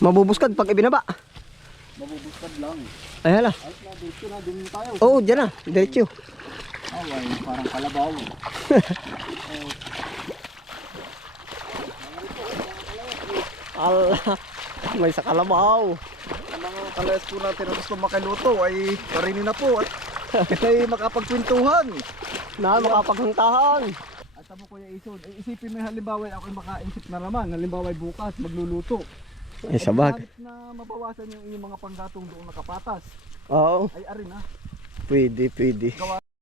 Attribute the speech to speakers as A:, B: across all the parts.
A: Mabubuskad pag ibinaba.
B: Mabubuskad lang.
A: Ay hala.
B: Ay, na, dito na, dun tayo.
A: Oo, dyan na. Diretso.
B: Ay, parang kalabaw.
A: Allah. May sa kalabaw.
B: Ang mga kalayas po natin na gusto makiluto ay parinin na po. At ay makapagkwentuhan.
A: Na makapaghuntahan.
B: At tamo Kuya Ison, ay isipin mo halimbawa ako ay makaisip na naman. Halimbawa bukas magluluto.
A: Ay sabag.
B: Kahit na mabawasan yung inyong mga panggatong doon nakapatas.
A: Oo.
B: Ay arin na.
A: Pwede, pwede.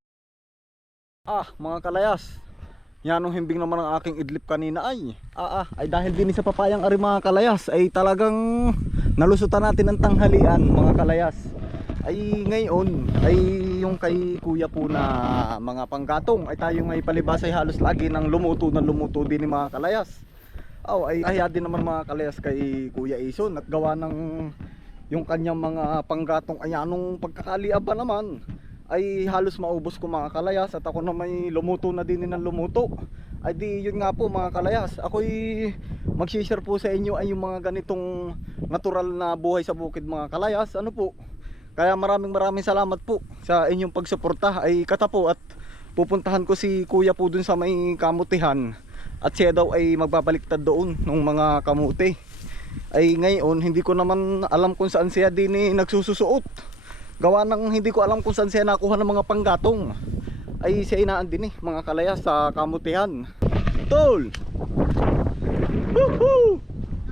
B: Mga kalayas. Yan ang himbing naman ang aking idlip kanina ay. Ay dahil din sa papayang ari mga kalayas ay talagang nalusutan natin ang tanghalian mga kalayas. Ay ngayon ay yung kay kuya po na mga panggatong ay tayo ngay palibas ay halos lagi ng lumuto din ni mga kalayas. Ay kaya din naman mga kalayas kay Kuya Ison at gawa ng yung kanyang mga panggatong ay anong pagkakaliaba naman ay halos maubos ko mga kalayas at ako na may lumuto na din ng lumuto. Ay di yun nga po mga kalayas, ako'y mag-share po sa inyo ay yung mga ganitong natural na buhay sa bukid mga kalayas. Ano po? Kaya maraming salamat po sa inyong pagsuporta. Ay katapo at pupuntahan ko si kuya po dun sa may kamutihan. At siya daw ay magbabaliktad doon ng mga kamuti. Ay ngayon hindi ko naman alam kung saan siya din nagsususuot. Gawa ng hindi ko alam kung saan siya nakuha ng mga panggatong. Ay siya inaan din mga kalayas sa kamutihan. Tol! Woohoo!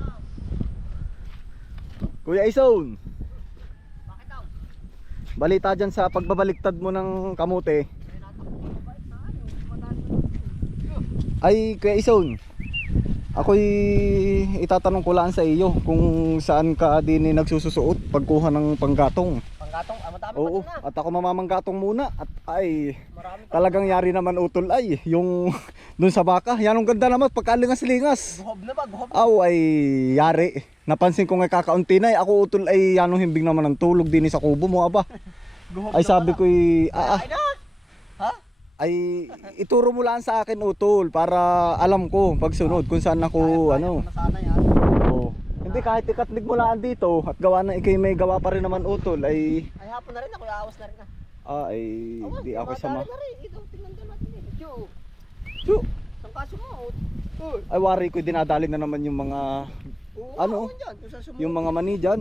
B: Kuya Ison, balita dyan sa pagbabaliktad mo ng kamuti. Ay Kuya Ison, ako'y itatanong ko lang sa iyo kung saan ka din nagsususuot pagkuha ng panggatong.
A: Panggatong? Madami.
B: Oo,
A: pa
B: at ako mamamanggatong muna. At ay
A: Marami pa.
B: talagang yari naman utol ay yung dun sa baka. Yan ang ganda naman pagkalingas-lingas.
A: Guhob na ba? Guhob.
B: Ay yari. Napansin ko nga kakaunti na ako utol ay yanong himbing naman ng tulog din sa kubo mo aba.
A: Guhob
B: Ay sabi ko
A: Ay na! Ha?
B: ay ituro mo lang sa akin utol para alam ko pagsunod kung saan ako ano.
A: Nasana yan.
B: Oo. Hindi kahit ikatlig mo lang dito at gawa na ikay may gawa pa rin naman utol ay
A: Ay hapon na rin ako. Awas na rin na.
B: ay di ako sama.
A: na rin. Ito, tingnan din natin eh. Diyo.
B: Su,
A: Saan kaso mo?
B: ay wari ko dinadali na naman yung mga ano?
A: Dyan, kung saan sumunod.
B: Yung mga mani dyan.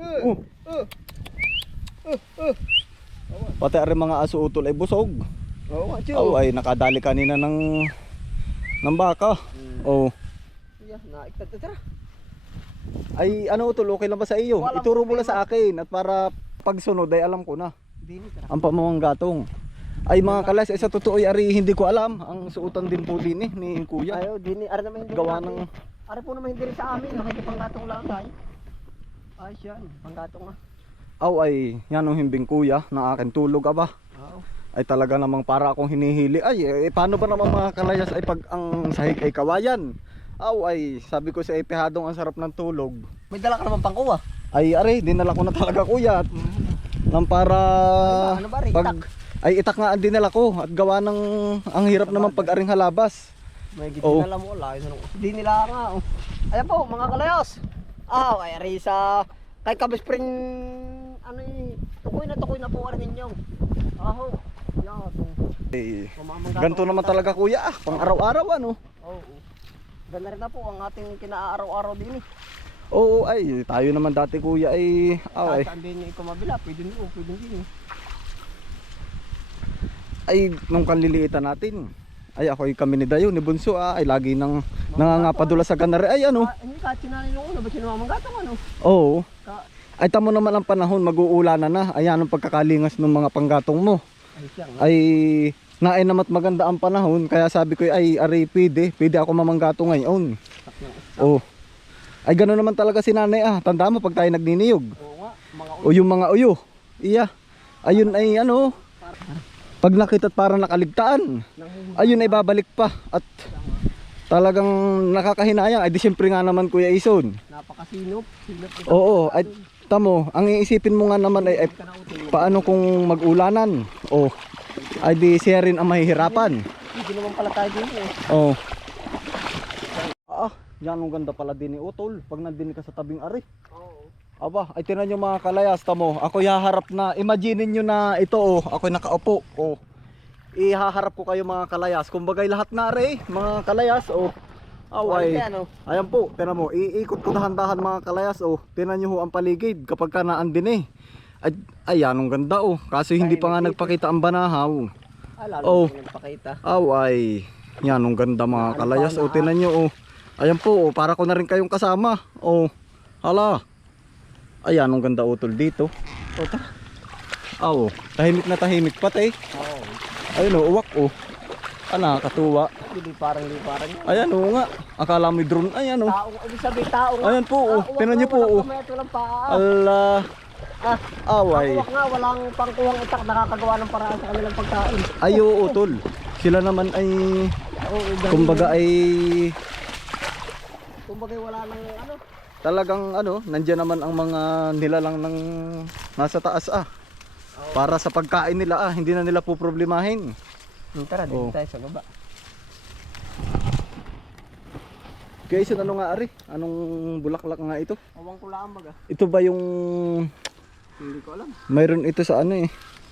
B: Pati rin mga aso utol ay busog.
A: Oo nga,
B: Oh, ay nakadali kanina ng baka. Oh.
A: Yeah, naiktad. Tara.
B: Ay ano utol, okay lang ba sa iyo?
A: Walang
B: Ituro mo lang
A: problema.
B: sa akin at para pagsunod ay alam ko na
A: Dini, tara.
B: ang pamamanggatong. Ay mga kalas, sa totoo ay ari hindi ko alam. Ang suotan din po din ni kuya.
A: Ayaw, dini. Ara naman hindi
B: Gawa
A: natin.
B: ng
A: Ara po naman hindi rin sa amin. Nakikipanggatong lang tayo. Ay, siya. Panggatong nga.
B: ay yan ang himbing kuya na akin tulog aba.
A: Oo.
B: Ay talaga namang para akong hinihili. Ay paano ba naman mga kalayas ay pag ang sahig ay kawayan? Ay sabi ko sa ipihadong ang sarap ng tulog.
A: May dala ka naman pangkuha.
B: Ay are, dinala ko na talaga kuya. Nang para
A: Ano ba, rin?
B: pag ay itak nga ang dinala ko at gawa ng ang hirap naman pag aring halabas.
A: May
B: Oo.
A: gitinala mo. Layo na nung. Di nila nga. Oh. Ayan po, mga kalayos. Ay Arisa. Kay Kabispring. Ano eh. Tukoy na po ka rin ninyo. Aho. Yan.
B: Ganto naman talaga kuya, pang araw-araw ano.
A: Oo. Ganda rin na po ang ating kinaaraw-araw din eh.
B: Oo, ay tayo naman dati kuya ay
A: Kahit saan din ikaw mabila, pwede din eh.
B: Ay nung kanliliitan natin. Ay ako kami ni Dayo ni Bunso ay lagi nang nangangapadula sa ganare ay ano.
A: Hindi kahit sinanay nung una, ba't sinumamanggatang ano?
B: Oo.
A: Ka
B: Ay tamo naman ang panahon mag-uulanan na. Ayan ang pagkakalingas ng mga panggatong mo.
A: Ay siya nga.
B: Ay naay namat maganda ang panahon kaya sabi ko ay ari pwede ako mamanggato ngayon. Oh. Ay gano'n naman talaga si nanay tanda mo pag tayo nagniniyog.
A: Oo nga, mga
B: O yung mga uyo. Iya. Ayun ay ano. Pag nakita't parang nakaligtaan. Ayun ay babalik pa at talagang nakakahinayang. Ay di siyempre nga naman Kuya Ison.
A: napakasinop.
B: Oo, ay tamo, ang iisipin mo nga naman ay paano kung mag-ulanan? Oh. Ay di siya rin ang mahihirapan.
A: Hindi naman pala tayo din eh.
B: Oh. Yan ang ganda pala din ni Utol pag nandun ka sa tabing ari.
A: Oo.
B: Aba, ay tinan nyo mga kalayas, tamo. Ako haharap na, imagine nyo na ito oh, ako nakaupo. Oh. Ihaharap ko kayo mga kalayas. Kumbagay lahat na are, mga kalayas oh. Away.
A: Ano?
B: Ayan po, tinan mo, iikot ko dahan-dahan mga kalayas oh. Tinan nyo ho ang paligid kapag ka naandin eh. Ay, anong ganda oh. Kasi hindi pa nga nagpakita ang banahaw.
A: Lalo
B: Oh.
A: nagpakita.
B: Away. Yan ang ganda mga kalayas oh. Tinan nyo oh. Ayan po oh, para ko na rin kayong kasama. Oh. Hala. Ayan ang ganda Utol dito. Ota. Oh, tahimik na tahimik pati.
A: Oo.
B: Ayun oh, uwak oh. Nakakatuwa.
A: Liparan yun.
B: Ayan oh nga. Akala mo drone. Ayan oh.
A: Taong, ibig sabihin taong.
B: Ayan po oh. Tinan nyo po oh.
A: Walang paa.
B: Ala. Away.
A: Ang uwak nga, walang pangkuhang itak, nakakagawa ng paraan sa kanilang pagkain.
B: Ayo Utol. Sila naman ay kumbaga ay
A: wala nang ano.
B: talagang nandiyan naman ang mga nilalang ng nasa taas para sa pagkain nila hindi na nila po problemahin.
A: Tara, dito tayo sa baba.
B: Guys, ano nga ari? Anong bulaklak nga ito?
A: Awang ko lang baga.
B: Ito ba yung
A: Hindi ko alam.
B: mayroon ito sa ano eh?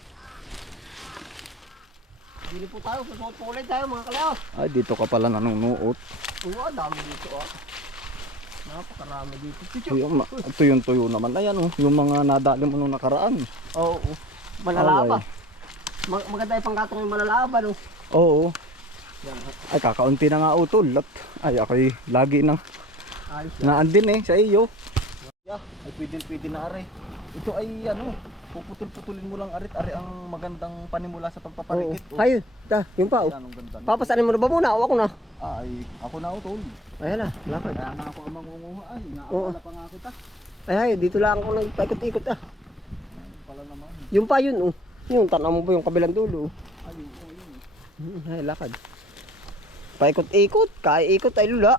A: Dili po tayo, susuot po ulit tayo mga kalayos.
B: Ay, dito ka pala nanunuot.
A: Oo, dami dito Napakarami dito.
B: Ito yung tuyo naman. Ayan yung mga nadali mo nung nakaraan.
A: Oo. Malalaba. Maganda yung panggatong yung malalaba no.
B: Oo.
A: Yan.
B: Ay, kakaunti na nga Utol. Ay, ako'y lagi nang
A: Ayos na.
B: naandin sa iyo. Ay, pwede na ari. Ito ay puputol-putulin mo lang arit. Ari ang magandang panimula sa pagpaparikit.
A: Ayun, yung pa.
B: Yan ang ganda.
A: Papasanin mo na ba muna? O ako na?
B: Ay, ako na Utol.
A: Ayan na, lakad.
B: Kaya na ako ang mangunguha. Ay,
A: Oo.
B: naabala pa nga kita.
A: Ay, dito lang ako nagpaikot-ikot
B: Ay, pala naman.
A: Yung pa yun Yung tanaw mo po yung kabilang dulo.
B: Ay, yun.
A: Ay, lakad. Paikot-ikot, kaiikot ay lula.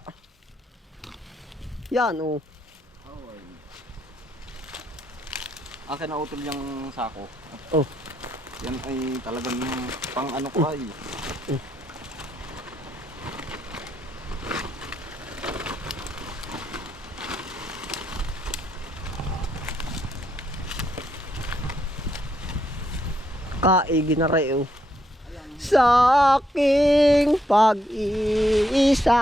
A: Yan
B: Akin na Utol yung sako.
A: Oh.
B: Yan ay talagang pang ano ko ay.
A: Ginare sa aking pag-iisa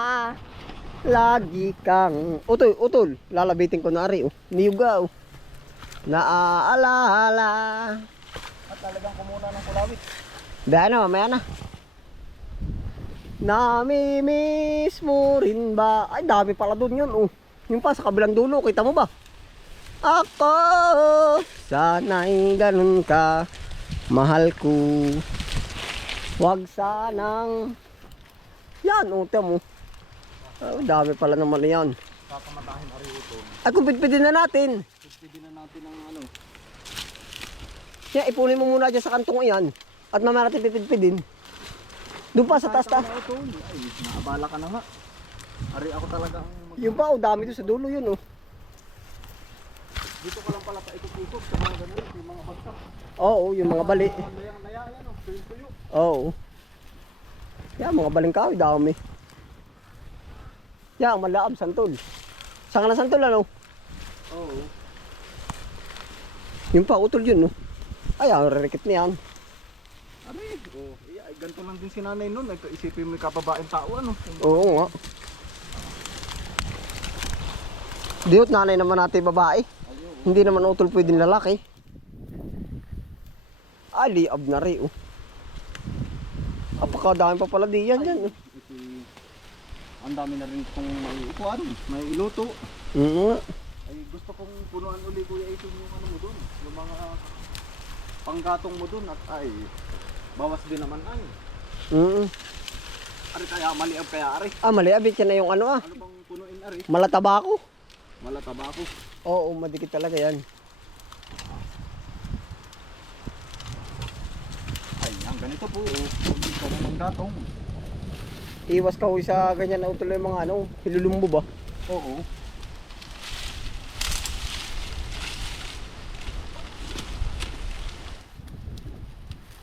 A: lagi kang utol lalabitin ko na rin niyuga naaalala
B: At talagang kumuna ng kulawit.
A: dahil na mamaya na namimiss mo rin ba ay dami pala dun yun yung pa sa kabilang dulo kita mo ba ako sana'y ganun ka mahal ko. Wag sanang yan, uta mo. Dami pala naman yan.
B: Papamatahin ari ito.
A: Ay, kung pitpitin na natin.
B: Pwede na natin ang
A: Kaya ipunin mo muna dyan sa kantong iyan. At mamaya natin pipidpidin. Doon pa sa taas-taas.
B: Ay, naabala ka na nga. Ari ako talaga ang
A: Yung pa, dami doon sa dulo yun
B: Dito ka lang pala paikot-ikot sa mga ganun, yung mga bagsak.
A: Oo, yung mga bali.
B: Layang-laya yan tuyo-tuyo.
A: Oo. Yan, mga baling kahoy, dami. Yan, malaab, santol. Saan ka na santol,
B: Oo.
A: Yung pa, utol yun, Ay, rikit na yan.
B: Ari, ay ganito lang din si nanay nun. Ito isipin mo yung kababaeng tao,
A: Oo nga. Diot, nanay naman natin babae. Hindi naman utol pwedeng lalaki. Liab na rin, Apakadami pa pala diyan dyan,
B: Ang dami na rin itong may upuan, may iluto. Ay gusto kong punuan uli kuya ito yung mo dun. Yung mga panggatong mo dun at ay bawas din naman ay. Ari kaya maliab kaya ari.
A: Maliabit yan na yung
B: Ano bang punuin ari?
A: Malatabako.
B: Malatabako.
A: Oo, madikit talaga yan.
B: Ay, ang ganito po. Hindi ka ng gatong.
A: Iwas ka sa ganyan na utol yung mga hilulumbo ba?
B: Oo.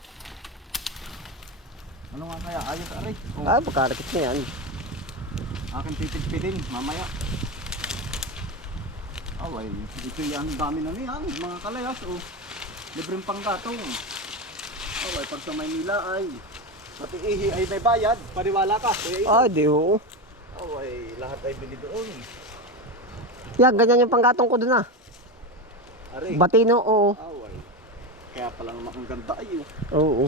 B: Ano nga kaya? Ayos ari.
A: Pagkarakit na yan.
B: Aking titipidin mamaya. Away, ito yan, dami na niyan, mga kalayas, oh. Libreng panggatong. Away, pag sa Maynila ay, pati ihi ay may bayad, paniwala ka, kuya ito.
A: Ah, di oo.
B: Away, lahat ay bili doon.
A: Yan, ganyan yung panggatong ko dun ah.
B: Ari,
A: Batino, oo.
B: away. Kaya pala naman ang ganda ay, oh.
A: Oo.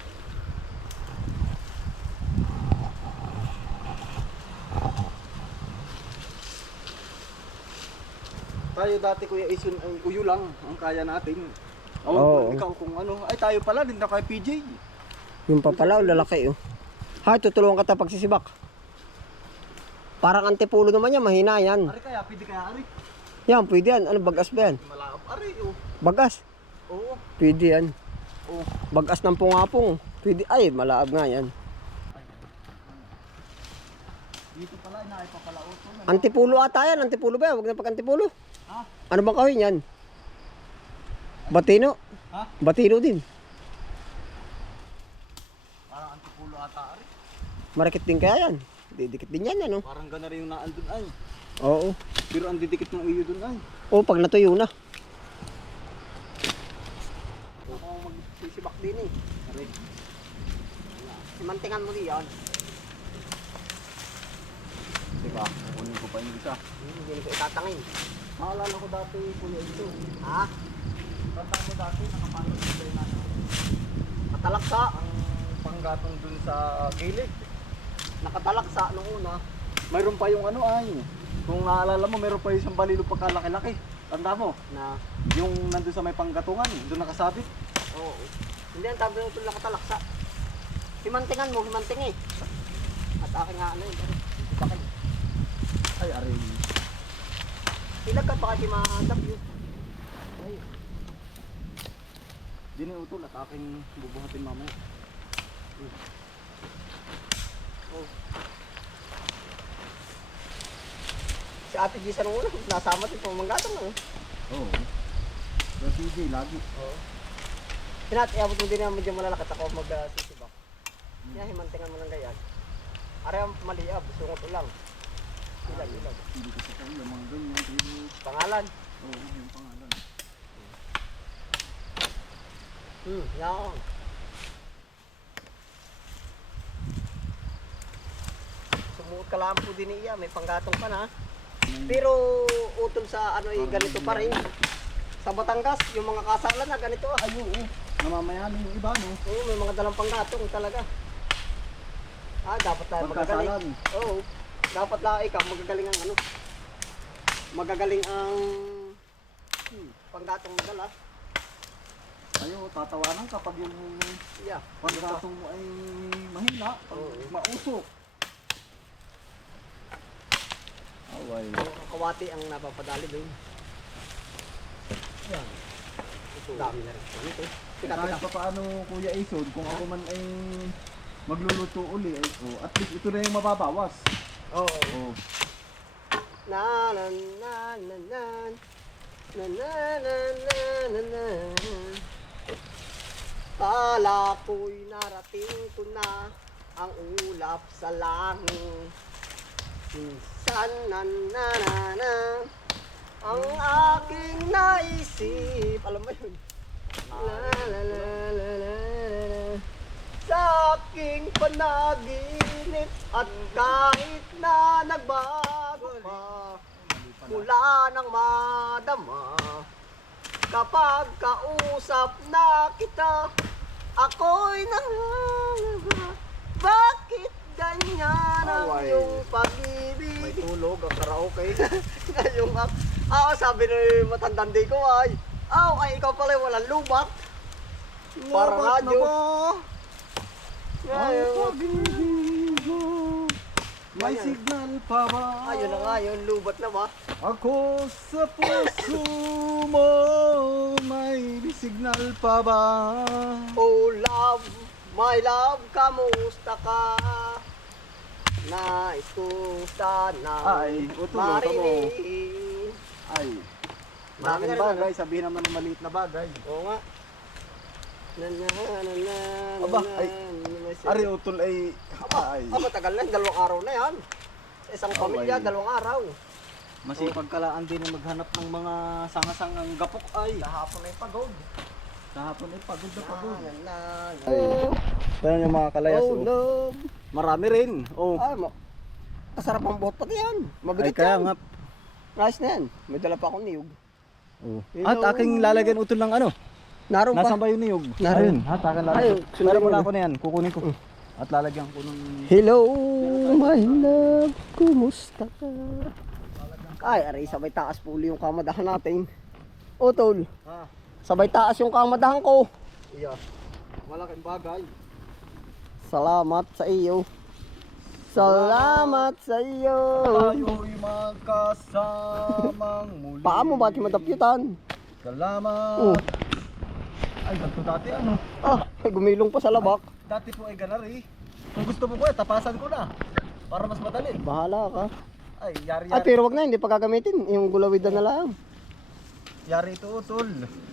B: Tayo dati kuya Isun ay uyo lang ang kaya natin.
A: Oo.
B: Ikaw kung ano, ay tayo pala din na kay PJ.
A: Yung papalaw, lalaki oh. Ha, tutulungan kita pagsisibak. Parang antipulo naman yan, mahina yan.
B: Ari kaya, pwede kaya ari.
A: Yan, pwede yan. Ano, bagas ba yan?
B: Malakap ari, oh.
A: Bagas.
B: Oo.
A: Pwede yan.
B: Oh.
A: Bagas ng pungapong. Pwede, ay, malaab nga yan.
B: Dito pala, naipapalaot ko na.
A: Antipulo ata yan, antipulo ba yan? Huwag na pag-antipulo.
B: Ha?
A: Ano bang kahoy yan? Batino.
B: Ha?
A: Batino din.
B: Parang antipulo ata ari.
A: Marikit din kaya yan. Didikit din yan, ano?
B: Parang gana rin yung naandun ay.
A: Oo.
B: Pero ang didikit ng iyo dun ay.
A: Oo, pag natuyo na. Ako magsisibak din eh.
B: Ari.
A: Simantingan mo diyan.
B: Diba? Kunin ko pa yung isa.
A: Hindi ko itatangin.
B: Maalala ko dati kuya ito.
A: Ha?
B: Tanda mo dati, nakapanood ko tayo na
A: Katalaksa.
B: ang panggatong dun sa gilid.
A: Nakatalaksa nung una.
B: Mayroon pa yung ano ay. Kung naalala mo, mayroon pa yung isang balilo pagkalaki-laki. Tanda mo?
A: Na,
B: Yung nandun sa may panggatungan, doon nakasabit.
A: oo. Hindi, ang tabi nito nakatalaksa. Himantingan mo, himanting eh. At aking nga ano yun. Bakit?
B: Ay, aray.
A: Ilag ka baka di mahanap yun. Ay,
B: Di na utol at aking bubuhatin mamaya.
A: oh. Si Ate Gisa nung una, nasama din pamanggatang na.
B: Oo. Pero PJ, lagi.
A: Oo. Hinat, iabot mo din naman medyo malalakit ako mag-sisibak. Yan, himantingan mo ng gayan. Aray ang maliab, sungot ulang. Ilag.
B: Hindi ko sa tayo, yung mga ganyan. Pero,
A: Pangalan.
B: oo, yung pangalan.
A: Yan. Sumuot ka lang po din iya, may panggatong pa na. Pero utol sa ano eh, ganito pa rin. Sa Batangas, yung mga kasalan na ganito ah.
B: Ay, oo. Namamayanin yung iba, no?
A: Oo, may mga dalang panggatong talaga. Ah, dapat tayo magagaling.
B: Pagkasalan.
A: Oo. Dapat lang ikaw magagaling ang ano. Magagaling ang panggatong dala.
B: Ayo, tatawanan kapag yung
A: Yeah.
B: panggatong mo ay mahina, pag
A: Oo.
B: mausok. Away.
A: Yung kawati ang napapadali doon. Yan. Ito. Dami na rin. Ito. Teka,
B: Kahit
A: teka.
B: pa paano, Kuya Ison, kung ako man ay magluluto uli, ay, at least ito na yung mababawas.
A: Oo.
B: Oh.
A: Na na na na na na na na na na. Kala ko'y narating ko na ang ulap sa langit. Minsan na na na na ang aking naisip. Alam mo yun? La la la la la la. Sa aking panaginip at kahit na nagbago pa, mula nang madama. Kapag kausap na kita, ako'y nangangamba. Bakit ganyan ang
B: Away.
A: iyong
B: May
A: pag-ibig?
B: tulog, ang karaoke.
A: Ngayong sabi ni matandang di ko ay, ay ikaw pala yung walang lubak. Parang
B: Lubat na
A: radyo.
B: ba? Ang
A: Ngayon,
B: pag-ibig ko, may
A: Ayan.
B: signal pa ba?
A: ayun na nga yun, lubat na ba?
B: Ako sa puso mo, may signal pa ba?
A: Oh love, my love, kamusta ka? Nais ko sana
B: Ay, utulog ka mo.
A: marinig.
B: Ay,
A: Dami
B: maraming
A: na rin,
B: bagay, sabihin naman ng maliit na bagay.
A: Oo nga. Na na na na
B: Aba,
A: na,
B: ay,
A: na,
B: Ari utol ay, ay,
A: matagal na, 2 araw na yan. isang pamilya,
B: Okay.
A: 2 araw.
B: Masipag kalaan din na maghanap ng mga sangasangang gapok ay.
A: Kahapon ay pagod.
B: Kahapon ay pagod na pagod.
A: Ay.
B: Kaya yung mga kalayas,
A: Oh, no.
B: marami rin. Oh.
A: Ay, masarap ang buhot pati yan.
B: Ay
A: Mabigat
B: kaya
A: yan.
B: nga.
A: Ayos na yan. May dala pa akong niyog.
B: Oh.
A: Hello.
B: At aking lalagyan utol ng ano?
A: Naroon pa.
B: Nasaan ba yung niyog?
A: Naroon.
B: Ayun, ha, aking lalagyan.
A: Ayun, sundan
B: Meron mo
A: mo
B: na
A: na.
B: ako na yan, kukunin ko. At lalagyan ko ng...
A: Hello, my love. Kumusta ka? Ay, aray, sabay taas po uli yung kamadahan natin. O, tol.
B: Ha?
A: Sabay taas yung kamadahan ko.
B: Iya. Malaking bagay.
A: Salamat sa iyo. Salamat sa iyo.
B: Tayo'y magkasamang muli.
A: Paa mo bakit madapyutan?
B: Salamat.
A: Oh.
B: Ay, ganito dati ano?
A: Ah, gumilong pa sa labak.
B: Dati po ay ganari. Kung gusto mo ko tapasan ko na. Para mas madali.
A: Bahala ka.
B: Ay, yari-yari.
A: Ay, pero wag na, hindi pa gagamitin. Yung gulawidan na lang.
B: Yari ito, utol.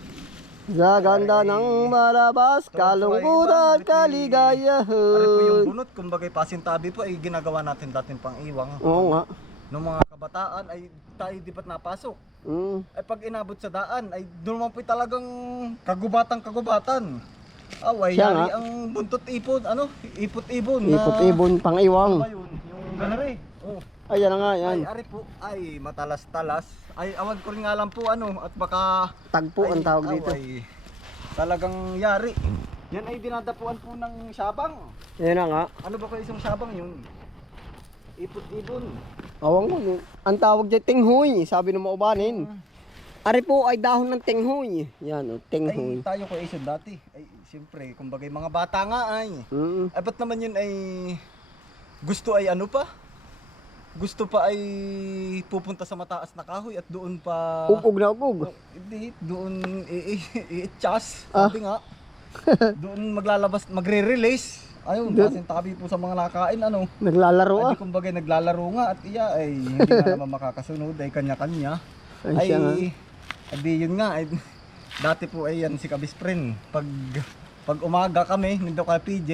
A: Sa ganda ng malabas, kalungkutan,
B: Ano po yung
A: kaligayahan.
B: bunot? Kumbaga pasintabi po ay ginagawa natin dating pang iwang.
A: Oo nga.
B: Nung mga kabataan ay tayo di ba't napasok? Ay pag inabot sa daan ay doon naman po talagang kagubatan. Ay
A: Siya
B: yari
A: nga.
B: ang buntot ipon, ano? Ipot-ibon. na-
A: Ipot-ibon,
B: Ano
A: pang-iwang.
B: ba yun? Yung ganari. Oh.
A: Ayan na nga, yan.
B: Ay, ari po, ay matalas-talas. Ay, awan ko rin nga lang po ano, at baka...
A: Tagpo ang tawag dito.
B: Ay, talagang yari. Yan ay dinadapuan po ng sabang.
A: Yan na nga.
B: Ano ba kayo isang sabang yun? Ipot-ibon.
A: Awang mo. Ang tawag dyan, tinghoy. Sabi ng maubanin. Ari po ay dahon ng tinghoy. Yan,
B: Ay,
A: tinghoy.
B: tayo ko Aison dati. Ay, siyempre, kumbaga mga bata nga ay. Ay, ba't naman yun ay... Gusto ay ano pa? Gusto pa ay pupunta sa mataas na kahoy at doon pa...
A: Ugog na ugog.
B: Hindi, doon i-chas. Sabi nga. Doon maglalabas, magre-release. Ayun, kasing tabi po sa mga nakain, ano.
A: Naglalaro
B: Ay,
A: ah.
B: di kumbaga naglalaro nga at iya ay hindi nga naman makakasunod ay kanya-kanya.
A: Ay, siya nga.
B: Di yun nga, ay, dati po ay yan si Kabisprin. Pag umaga kami, nandito kay PJ.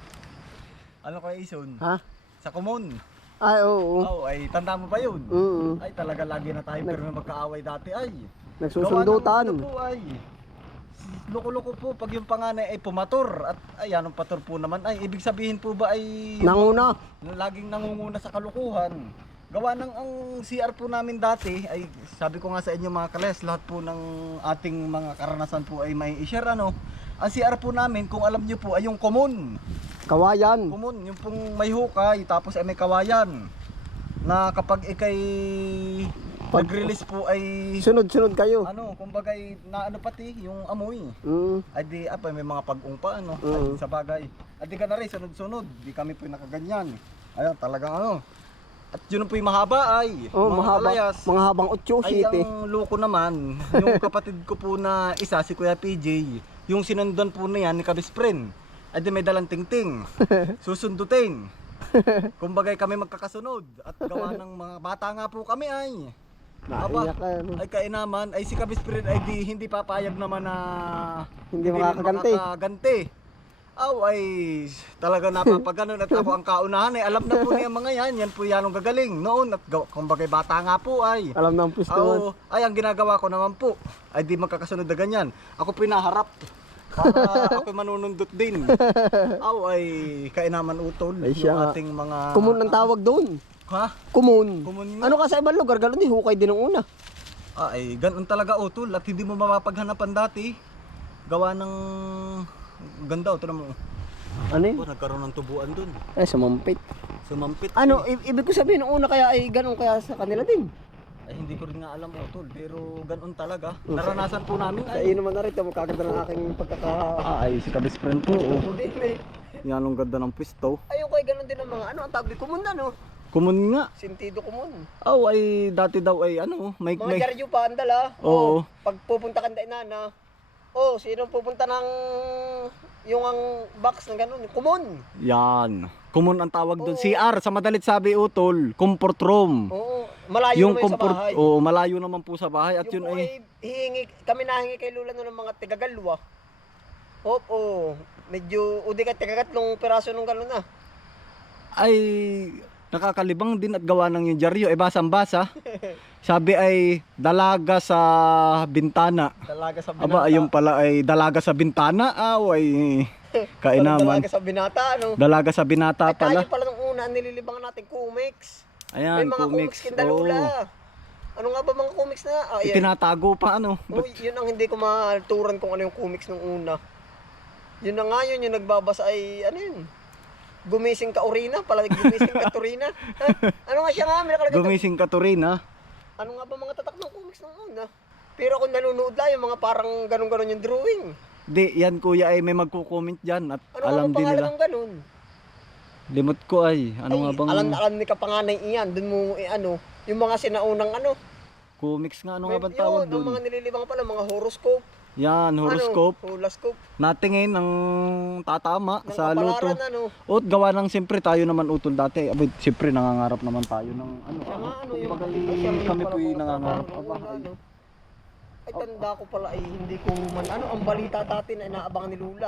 B: Ano kay Ison?
A: Ha?
B: Sa Kumon.
A: Ay, oo.
B: Oh, ay tanda mo ba yun?
A: Oo.
B: Ay talaga lagi na tayo pero may magkaaway dati ay.
A: Nagsusundutan.
B: Gawa ng ano po ay. Loko-loko po pag yung panganay ay pumator at ay anong pator po naman ay ibig sabihin po ba ay
A: Nanguna.
B: laging nangunguna sa kalukuhan. Gawa ng ang CR po namin dati ay sabi ko nga sa inyo mga kalayas lahat po ng ating mga karanasan po ay may i-share ano. Ang CR po namin kung alam niyo po ay yung common.
A: Kawayan.
B: Common, yung pong may hukay tapos ay may kawayan. Na kapag ikay nag-release po ay
A: Sunod-sunod kayo.
B: ano, kumbaga na ano pati yung amoy. Ay di may mga pag-ung pa ano, ay, sa bagay. At di ka na rin sunod-sunod, di kami po nakaganyan. Ayun, talagang ano. At yun po yung mahaba ay,
A: Oh,
B: mga
A: mahaba.
B: kalayas.
A: Mga habang 8
B: Ay
A: city.
B: ang loko naman, yung kapatid ko po na isa, si Kuya PJ, yung sinundan po na yan ni Kabisprin. Ay di may dalang tingting, susundutin. Kumbaga kami magkakasunod at gawa ng mga bata nga po kami ay.
A: Naiyak ka. ano.
B: Ay kainaman, ay si Kabisprin ay hindi papayag naman na
A: Hindi makakaganti.
B: makakaganti. Ay talaga napapaganon at ako ang kaunahan ay alam na po niya mga yan po yan ang gagaling noon at kumbaga bata nga po ay.
A: Alam ng pwestuhan.
B: Ay ang ginagawa ko naman po ay di magkakasunod na ganyan. Ako pinaharap para ako manunundot din. Ay kainaman utol
A: Ay, siya
B: yung
A: nga.
B: ating mga
A: Kumun ang tawag doon.
B: Ha?
A: Kumun.
B: Kumun nga.
A: Ano ka sa ibang lugar? Ganun din, hukay din ang una.
B: Ay ganun talaga utol at hindi mo mapapaghanapan dati. Gawa ng ganda ito naman.
A: Ano yun?
B: Nagkaroon ng tubuan dun.
A: Ay, sumampit.
B: Sumampit.
A: Ano, ibig ko sabihin, nung una kaya ay ganun kaya sa kanila din.
B: Ay hindi ko rin nga alam utol pero ganun talaga. Naranasan po namin
A: Sa iyo naman na rin, magkaganda ng aking pagkaka...
B: ay si Kabispren po.
A: Hindi, may...
B: Yan ang ganda ng pwesto.
A: Ayun ko ay ganun din ang mga ano, ang tawag di kumun na, no?
B: Kumun nga.
A: Sintido kumun.
B: Ay dati daw ay ano, may
A: Mga jaryo pa, andala.
B: Oo.
A: Pag pupunta ka na inana, sino pupunta ng... yung ang box na ganun, kumun.
B: Yan. Kumun ang tawag doon.
A: Oo.
B: CR sa madalit sabi utol, comfort room.
A: Oo, malayo naman yung sa bahay.
B: Oo, malayo naman po sa bahay at yun
A: Yung po
B: ay
A: hihingi, kami nahingi kay Lula noon ng mga tigagalwa. Medyo udi ka tigagatlong piraso nung gano'n na.
B: ay nakakalibang din at gawa ng yung dyaryo. Basang-basa. Sabi ay dalaga sa bintana.
A: Dalaga sa binata.
B: Aba, ayun pala ay dalaga sa bintana. Ay kainaman.
A: Dalaga sa binata, ano?
B: Dalaga sa binata
A: Ay,
B: pala.
A: tayo pala nung una, nililibangan natin comics.
B: Ayan,
A: May mga comics kindalula. Ano nga ba mga comics na? Ah, yan.
B: Itinatago pa ano.
A: Uy, yun ang hindi ko maturan kung ano yung comics nung una. Yun na nga yun, yung nagbabasa ay, ano yun? Gumising ka urina, pala gumising ka turina. Ha? Ano nga siya nga, may nakalagay doon.
B: Gumising ka turin ha.
A: Ano nga ba mga tatak ng comics nung una? Pero kung nanonood lang, yung mga parang ganun-ganun yung drawing.
B: Di, yan kuya ay may magko-comment dyan at
A: Ano
B: alam
A: nga ba
B: din
A: pangalan
B: nila.
A: ng ganun?
B: Limot ko ay, ano
A: Ay,
B: nga bang
A: alam ni kapanganay iyan, dun mo, ano, yung mga sinaunang ano.
B: comics nga, ano nga bang
A: Yun,
B: tawag
A: ang
B: doon?
A: mga nililibang pala, mga horoscope.
B: Yan, horoscope.
A: Ano, horoscope.
B: Natingin ang tatama
A: Ng
B: sa luto.
A: kapalaran, ano.
B: At gawa ng siyempre tayo naman utol dati. Abay, siyempre nangangarap naman tayo ng ano.
A: Siya nga, ano, yung,
B: Kumbaga,
A: ay, siya nga
B: kami
A: pala
B: po'y
A: mga
B: nangangarap.
A: tao
B: Aba,
A: noon,
B: ay,
A: ano. Ay, tanda ko pala ay hindi ko man, ano, ang balita dati na inaabangan ni Lula.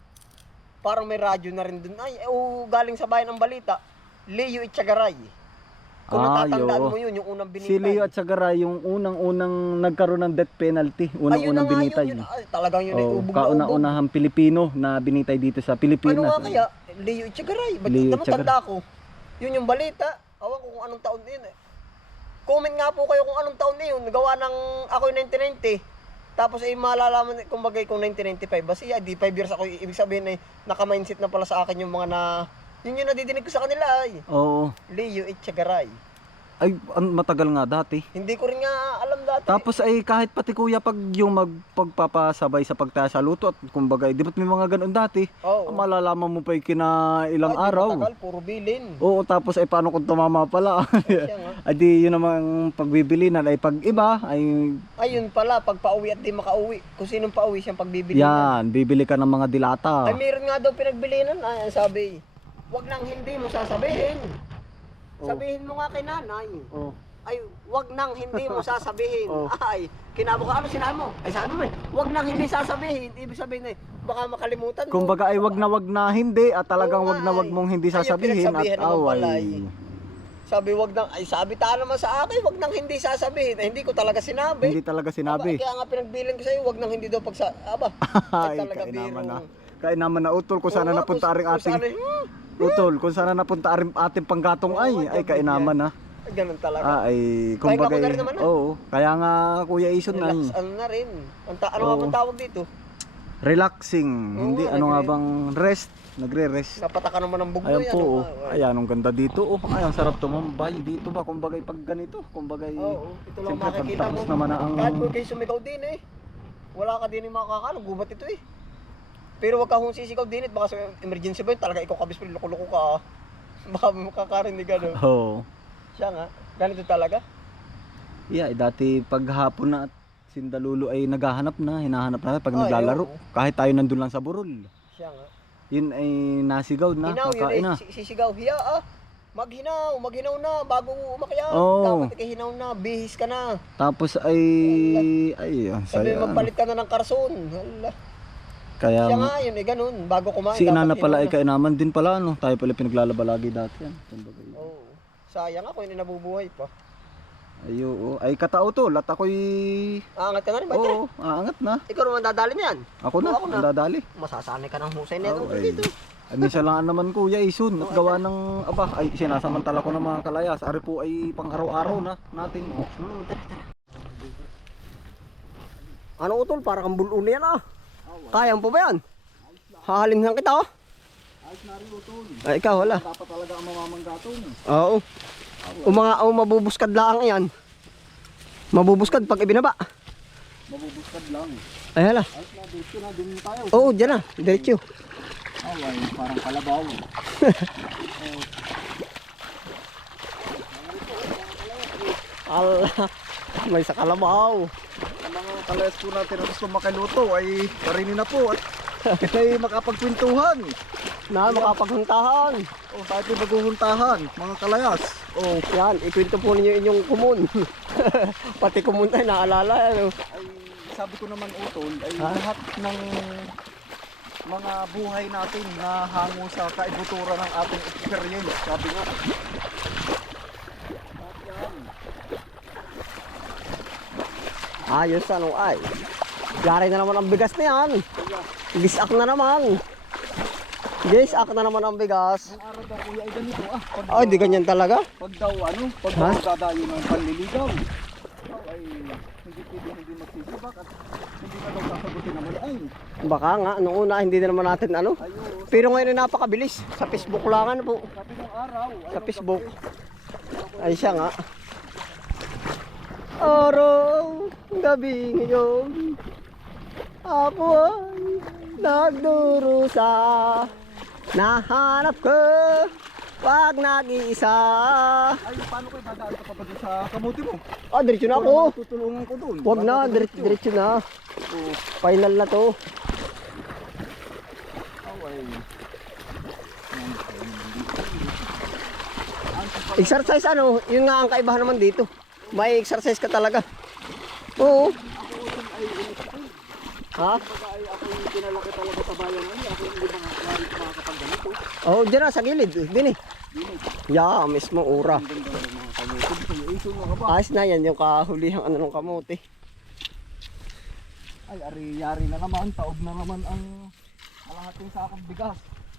A: Parang may radyo na rin dun. Ay, galing sa bayan ang balita. Leo Itchagaray. Kung natatandaan
B: yo.
A: mo yun, yung unang binitay.
B: Si Leo at Sagaray, yung unang nagkaroon ng death penalty.
A: Ayun na
B: Unang
A: nga
B: binitay.
A: yun, ay, talagang yun ay
B: Oh,
A: ubog na ubog.
B: kauna-unahang Pilipino na binitay dito sa Pilipinas.
A: Ano nga kaya? Leo Itchagaray. Ba't
B: Leo
A: naman tanda ko? Yun yung balita. Awan ko kung anong taon yun eh. Comment nga po kayo kung anong taon na yun. Gawa ng ako yung 1990. Tapos ay malalaman, kumbaga kung 1995. Basta di 5 years ako. Ibig sabihin ay naka-mindset na pala sa akin yung mga na... Yun yung nadidinig ko sa kanila ay.
B: Oo.
A: Leo Itchagaray.
B: Ay, matagal nga dati.
A: Hindi ko rin nga alam dati.
B: Tapos ay kahit pati kuya pag yung magpapasabay sa pagtaya sa luto at kumbaga, di ba't may mga ganun dati?
A: Oo.
B: Malalaman mo pa kina ilang
A: Ay, di
B: araw.
A: matagal, puro bilin.
B: Oo, tapos ay paano kung tumama pala?
A: Siya nga.
B: Ay di yun namang pagbibilinan ay pag iba ay
A: Ayun pala, pag pauwi at di makauwi. Kung sinong pauwi siyang pagbibili.
B: yan, bibili ka ng mga dilata.
A: Ay, meron nga daw pinagbilinan. Ay, sabi, wag nang hindi mo sasabihin.
B: Oh.
A: Sabihin mo nga kay nanay.
B: Oh.
A: Ay, wag nang hindi mo sasabihin.
B: Oh.
A: Ay, kinabuka, ano sinabi mo? Ay, sabi mo eh, wag nang hindi sasabihin. Ibig sabihin eh, baka makalimutan mo.
B: Kumbaga ay wag na hindi at talagang
A: Oo
B: wag na
A: nga,
B: wag mong hindi
A: ay, yung
B: sasabihin at
A: pinagsabihan naman pala,
B: away.
A: Sabi, wag nang, ay sabi ta naman sa akin, wag nang hindi sasabihin. Ay, hindi ko talaga sinabi.
B: Hindi talaga
A: Aba,
B: sinabi.
A: kaya nga pinagbilang ko sa'yo, wag nang hindi daw aba, ay
B: Ay,
A: talaga
B: kainaman na.
A: biro.
B: Kainaman na utol kung sana
A: Oo,
B: napunta
A: kung-
B: aring
A: kung
B: ating
A: saan,
B: utol, kung sana napunta ating panggatong
A: Oo,
B: ay kainaman na.
A: ganun talaga.
B: Ay,
A: Pahinga
B: kumbaga,
A: ko na rin naman,
B: oo. Kaya nga Kuya Ison
A: Relax,
B: ay
A: ano na rin. Ano nga
B: Oo.
A: bang tawag dito?
B: relaxing.
A: Oo,
B: Hindi ano nga bang rest, nagre-rest.
A: Napataka naman ng bugnoy.
B: Ayan po,
A: ano,
B: oh. Ayan, ang ganda dito. Oh, ay, ang sarap tumambay dito ba? Kumbaga pag ganito, kumbaga
A: Oo, ito lang
B: siyempre,
A: makikita mo.
B: pagtapos naman na ang
A: Kahit kung kayo sumigaw din eh. Wala ka din yung makakano, gubat ito eh. Pero wag ka hong sisigaw din baka sa emergency ba yun, talaga ikaw kabis loko-loko ka. Baka makakarinig ka no.
B: oh.
A: Siya nga, ganito talaga.
B: Yeah, dati pag hapon na at sindalulo ay naghahanap na, hinahanap na pag
A: Ay,
B: naglalaro.
A: oo.
B: Kahit tayo nandun lang sa burol.
A: Siya nga.
B: Yun ay nasigaw na,
A: Hinaw,
B: kakain
A: yun
B: na.
A: eh, sisigaw, hiya ah. Maghinaw na bago umakyat.
B: Oo.
A: Dapat ikahinaw na, bihis ka na.
B: Tapos ay ang
A: Sabi
B: saya.
A: magpalit ka na ng karson. Hala.
B: Kaya
A: Siya nga yun, ganun. Bago kumain.
B: si inana
A: dapat
B: pala ay
A: hinaw na.
B: kainaman din pala no. Tayo pala pinaglalaba lagi dati yan. Kumbaga,
A: Oo. Sayang ako, hindi nabubuhay pa.
B: ayo, ay katao to, lat ako'y
A: Aangat ka na rin, ba?
B: oo, aangat na.
A: Ikaw naman dadali niyan.
B: Ako na,
A: Ako na.
B: ang dadali.
A: Masasanay ka ng husay nito.
B: Oo, ay.
A: Dito.
B: Ay, minsan lang naman kuya Isun at gawa ng ay sinasamantala ko ng mga kalayas. Ari po ay pang araw-araw na natin.
A: Ano utol? Para kang bulun yan ah. Kayang po ba yan? Hahalimhan kita oh.
B: Ayos na rin utol.
A: Ay ikaw wala.
B: Dapat talaga ang mamamanggatong.
A: Oo. Mabubuskad lang yan. Mabubuskad pag ibinaba.
B: Mabubuskad lang.
A: Ay hala.
B: Ayos na, dito na, din tayo.
A: Oo, dyan na. Diretso.
B: Ay, parang kalabaw.
A: Allah. May sa kalabaw.
B: Ang mga kalayas po natin na gusto makiluto ay karinin na po at kita ay makapagkwentuhan.
A: Na makapaghuntahan.
B: O, tayo po maghuhuntahan, mga kalayas.
A: Oh, yan. Ikwento po ninyo inyong kumun. Pati kumun tayo naalala. Ano?
B: Ay, sabi ko naman utol, ay
A: Ha?
B: lahat ng mga buhay natin na hango sa kaibuturan ng ating experience. Sabi nga,
A: Ayos ano ay. Yari na naman ang bigas na yan. Gisak na naman. Gisak na naman ang bigas.
B: Ang araw daw kuya ay ganito Pag,
A: Ay, di ganyan talaga.
B: pag daw pag
A: Ha?
B: daw dadayo ng panliligaw. Ay hindi pwede hindi magsisibak at hindi na daw sasagutin naman ay.
A: Baka nga, noong una hindi na naman natin ano.
B: Ayun,
A: Pero ngayon ay napakabilis. Sa Facebook lang ano po.
B: sabi ng araw.
A: Sa Facebook. Ay siya nga. Araw, gabi ngayon. Ako ay nagdurusa. Nahanap ko pag nag-iisa.
B: Ay, paano kayo dadaan ka pa ba doon sa kamuti mo?
A: Ah, diretso na
B: Wala
A: ako.
B: namang tutulungan ko doon.
A: Huwag na,
B: Baka diretso.
A: diretso na.
B: Oo.
A: Final na to.
B: Ay.
A: Exercise ano, yun nga ang kaibahan naman dito. May exercise ka talaga. Oo. Ha?
B: Pag ay ako yung pinalaki talaga sa bayan ay ako yung ibang makakapag ganito.
A: Oh, dyan na, sa gilid. Din eh. Yeah, mismo ura.
B: Ang ganda ng mga kamuti. Ito mo ka ba?
A: Ayos na yan, yung kahulihang ano ng kamote.
B: Ay, ari-yari na naman. Taob na naman ang kalahating sakong bigas.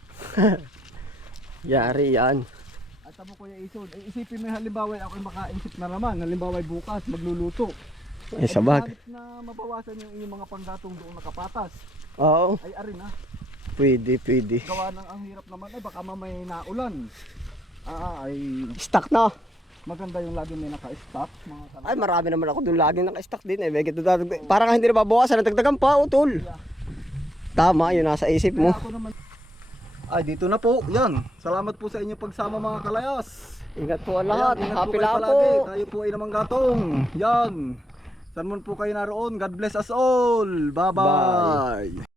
A: Yari yan.
B: At tamo Kuya Ison, ay isipin mo yung halimbawa ako yung makaisip na naman. Halimbawa bukas magluluto.
A: Ay, sabag.
B: Kahit na mabawasan yung inyong mga panggatong doon nakapatas.
A: Oo,
B: Ay, ari na.
A: pwede, pwede.
B: Gawa ng ang hirap naman ay baka mamay naulan. Ay
A: Stock na.
B: maganda yung lagi may naka-stop mga talaga.
A: Ay, marami naman ako doon lagi naka-stock din eh. Parang hindi na babawasan, nagdagdagan pa, utol. Tama, yun nasa isip mo.
B: Kaya ako naman. Ay, dito na po. Yan. Salamat po sa inyong pagsama mga kalayas.
A: Ingat po ang lahat.
B: Ayan, ingat
A: Happy
B: kayo
A: lang
B: palagi.
A: po.
B: Tayo po ay namang gatong. Yan. Saan man po kayo naroon. God bless us all. Bye-bye.